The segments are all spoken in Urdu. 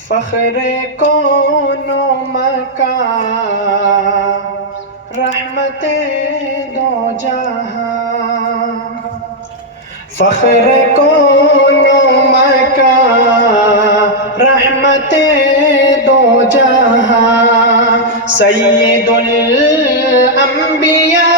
فخر کون و مکان رحمت دو جہاں، فخر کون و مکان رحمت دو جہاں، سید الانبیاء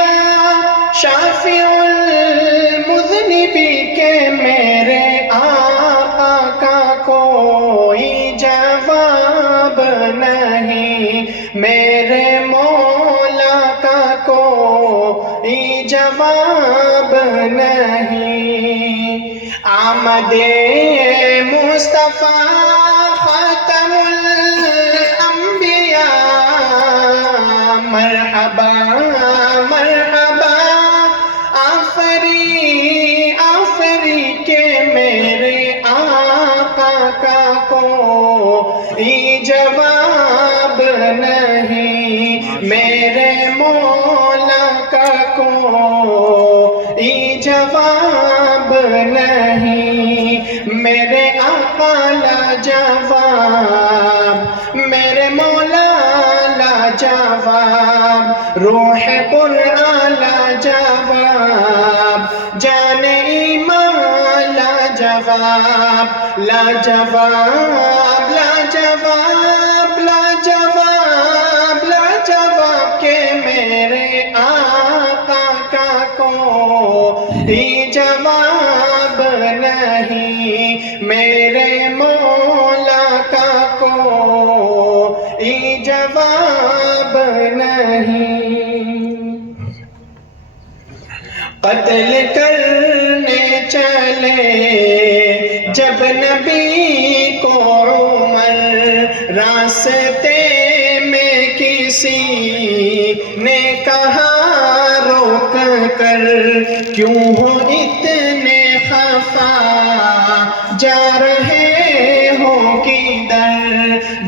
شافع المذنبی کے میرے آقا کا کوئی جواب نہیں، میرے مولا کا کوئی جواب نہیں، آمد مصطفیٰ خاتم الانبیاء، مرحبا مرحبا آفری آفری کے میرے آقا کا کوئی جواب نہیں، میرے مولا کا کوئی جواب نہیں، میرے آقا لاجواب، میرے مولا لاجواب، روح قرآن لاجواب، جان ایمان لاجواب، لاجواب لاجواب لاجواب لاجواب کہ میرے آقا کا کوئی جواب نہیں، میرے مولا کا کوئی جواب نہیں، قتل کرنے چلے جب نبی کو عمر، راستے میں کسی نے کہا روک کر، کیوں ہو اتنے خفا جا رہے ہو کدھر،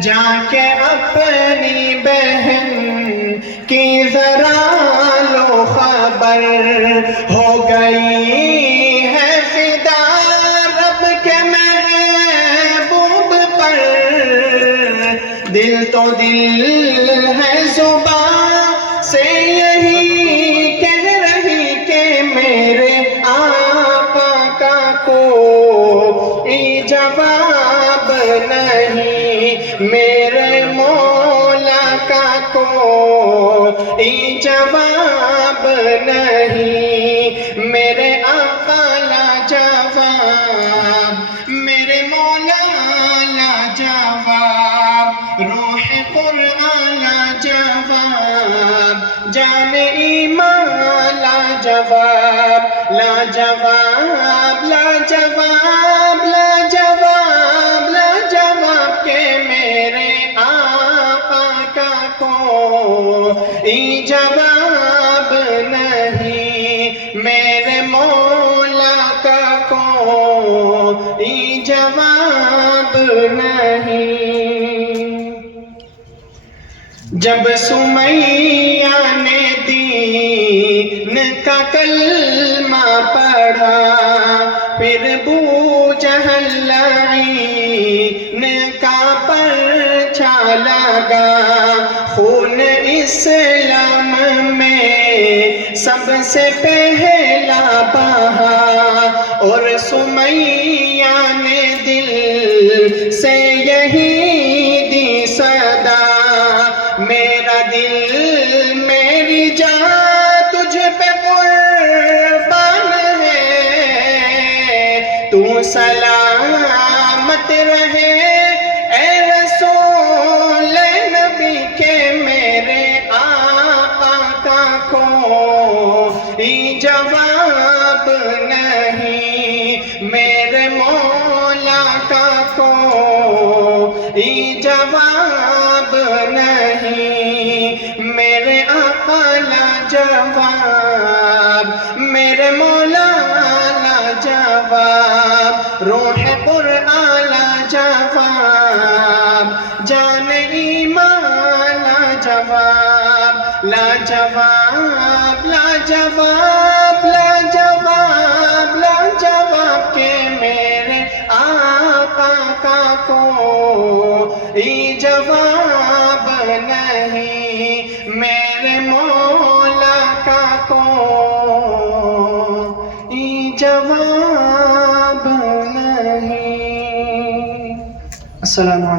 جا کے اپنی بہن کی ذرا لو خبر، ہو گئی ہے فدا رب کے محبوب پر، دل تو دل ہے زبان سے یہی کہہ رہی کہ میرے آقا کا کوئی جواب نہیں، میرے مولا کا کوئی جواب نہیں، میرے آقا لاجواب، میرے مولا لاجواب، روح قرآن لاجواب، جان ایمان لاجواب، لاجواب لاجواب لاجواب لاجواب کہ میرے آقا کا کوئی جواب نہیں، میرے مولا کا کوئی جواب نہیں، جب سمیہ نے دین کا کلمہ پڑھا، پھر بو جہل لعین کا پرچہ لگا، خون اسلام میں سب سے پہلا بہا، اور سمیہ نے دل سے یہی دی صدا، میرا دل میری جان تجھ پہ قربان ہے، تو سلامت رہے اے رسول نبی کے میرے آقا کا کوئی جواب نہیں، میرے مولا کا کوئی جواب نہیں، میرے آقا لاجواب، میرے مولا لاجواب، روح قرآن لاجواب، جان ایمان لاجواب، لاجواب لاجواب لاجواب کا کوئی جواب نہیں، میرے مولا کا کوئی جواب نہیں۔ السلام علیکم۔